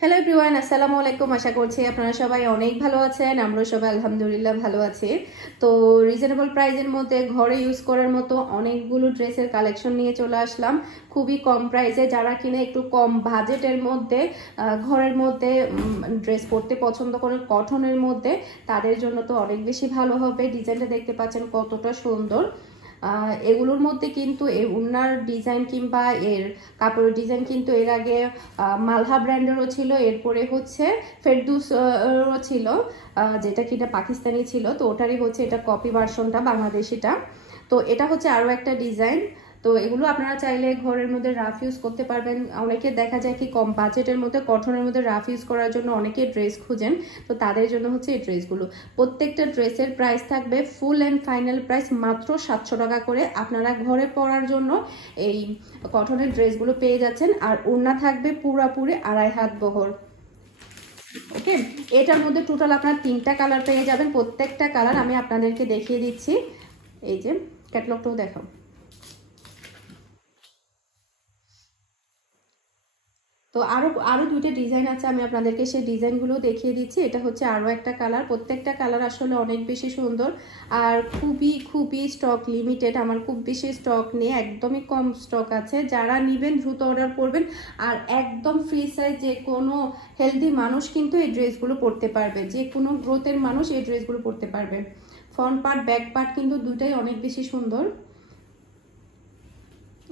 Hello everyone, আসসালামু আলাইকুম। আশা করছি আপনারা সবাই অনেক ভালো আছেন। আমরা সবাই আলহামদুলিল্লাহ ভালো আছি। তো রিজনেবল প্রাইসের মধ্যে ঘরে ইউজ করার মতো অনেকগুলো ড্রেসের কালেকশন নিয়ে চলে আসলাম খুবই কম প্রাইসে। যারা কিনা একটু কম বাজেটের মধ্যে ঘরের মধ্যে ড্রেস পরতে পছন্দ করেন কটনের মধ্যে, তাদের জন্য তো অনেক বেশি ভালো হবে। ডিজাইনটা দেখতে পাচ্ছেন কতটা সুন্দর। এগুলোর মধ্যে কিন্তু এই উন্নার ডিজাইন কিংবা এর কাপড়ের ডিজাইন কিন্তু এর আগে মালহা ব্র্যান্ডেরও ছিল, এরপরে হচ্ছে ফেরদৌসও ছিল, যেটা কিনা পাকিস্তানি ছিল। তো ওটারই হচ্ছে এটা কপি ভার্সনটা বাংলাদেশিটা। তো এটা হচ্ছে আরও একটা ডিজাইন। তো এগুলো আপনারা চাইলে ঘরের মধ্যে রাফ ইউজ করতে পারবেন। অনেকে দেখা যায় কি কম বাজেটের মধ্যে কটনের মধ্যে রাফ ইউজ করার জন্য অনেকে ড্রেস খুঁজেন, তো তাদের জন্য হচ্ছে এই ড্রেসগুলো। প্রত্যেকটা ড্রেসের প্রাইস থাকবে ফুল অ্যান্ড ফাইনাল প্রাইস মাত্র 700 টাকা করে। আপনারা ঘরে পরার জন্য এই কটনের ড্রেসগুলো পেয়ে যাচ্ছেন। আর ওড়না থাকবে পুরাপুরি 2.5 হাত বহর। ওকে, এটার মধ্যে টোটাল আপনারা 3টা কালার পেয়ে যাবেন। প্রত্যেকটা কালার আমি আপনাদেরকে দেখিয়ে দিচ্ছি। এই যে ক্যাটালগটাও দেখাও। তো আরো দুইটা ডিজাইন আছে, আমি আপনাদেরকে সেই ডিজাইনগুলো দেখিয়ে দিচ্ছি। এটা হচ্ছে আরো একটা কালার। প্রত্যেকটা কালার আসলে অনেক বেশি সুন্দর আর খুবই খুবই স্টক লিমিটেড। আমার খুব বেশি স্টক নেই, একদমই কম স্টক আছে। যারা নেবেন দ্রুত অর্ডার করবেন। আর একদম ফ্রি সাইজ, যে কোনো হেলদি মানুষ কিন্তু এই ড্রেসগুলো পরতে পারবে, যে কোনো গ্রোথের মানুষ এই ড্রেসগুলো পরতে পারবে। ফ্রন্ট পার্ট ব্যাক পার্ট কিন্তু দুইটাই অনেক বেশি সুন্দর।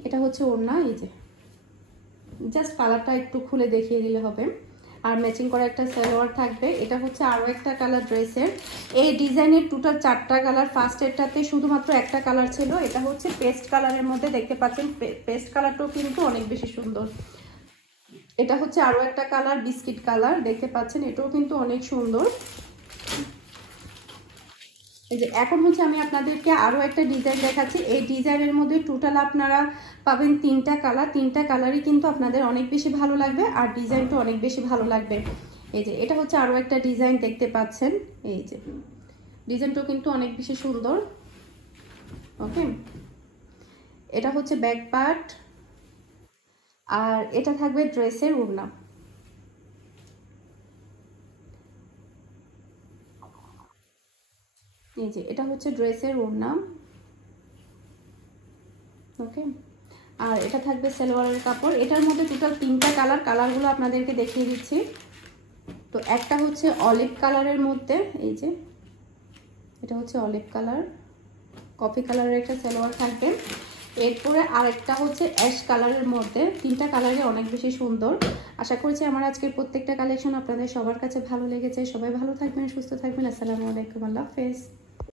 এটা হচ্ছে ওড়না, এই যে জাস্ট কালারটা একটু খুলে দেখিয়ে দিলে হবে। আর ম্যাচিং করা একটা সালোয়ার থাকবে। এটা হচ্ছে আরো একটা কালার ড্রেসের। এই ডিজাইনের টোটাল 4টা কালার। ফার্স্ট এরটাতে শুধুমাত্র একটা কালার ছিল, এটা হচ্ছে পেস্ট কালারের মধ্যে দেখতে পাচ্ছেন। পেস্ট কালারটাও কিন্তু অনেক বেশি সুন্দর। এটা হচ্ছে আরো একটা কালার বিস্কিট কালার, দেখতে পাচ্ছেন, এটাও কিন্তু অনেক সুন্দর। এই যে এখন হচ্ছে আমি আপনাদেরকে আরো একটা ডিজাইন দেখাচ্ছি। এই ডিজাইনের মধ্যে টোটাল আপনারা পাবেন 3টা কালার। 3টা কালারই কিন্তু আপনাদের অনেক বেশি ভালো লাগবে আর ডিজাইনটা অনেক বেশি ভালো লাগবে। এই যে এটা হচ্ছে আরো একটা ডিজাইন দেখতে পাচ্ছেন। এই যে ডিজাইনটাও কিন্তু অনেক বেশি সুন্দর। ওকে, এটা হচ্ছে ব্যাক পার্ট আর এটা থাকবে ড্রেসের ওড়না। এই যে এটা হচ্ছে ড্রেসের ওড়না। ওকে, আর এটা থাকবে সালোয়ারের কাপড়। এটার মধ্যে টোটাল 3টা কালার। কালারগুলো আপনাদেরকে দেখিয়ে দিচ্ছি। তো একটা হচ্ছে অলিভ কালারের মধ্যে, এই যে এটা হচ্ছে অলিভ কালার, কফি কালারের একটা সালোয়ার থাকবে। এরপরে আরেকটা হচ্ছে অ্যাশ কালারের মধ্যে। 3টা কালারই অনেক বেশি সুন্দর। আশা করছি আমার আজকের প্রত্যেকটা কালেকশন আপনাদের সবার কাছে ভালো লেগেছে। সবাই ভালো থাকবেন, সুস্থ থাকবেন। আসসালামু আলাইকুম, আল্লাহ হাফেজ।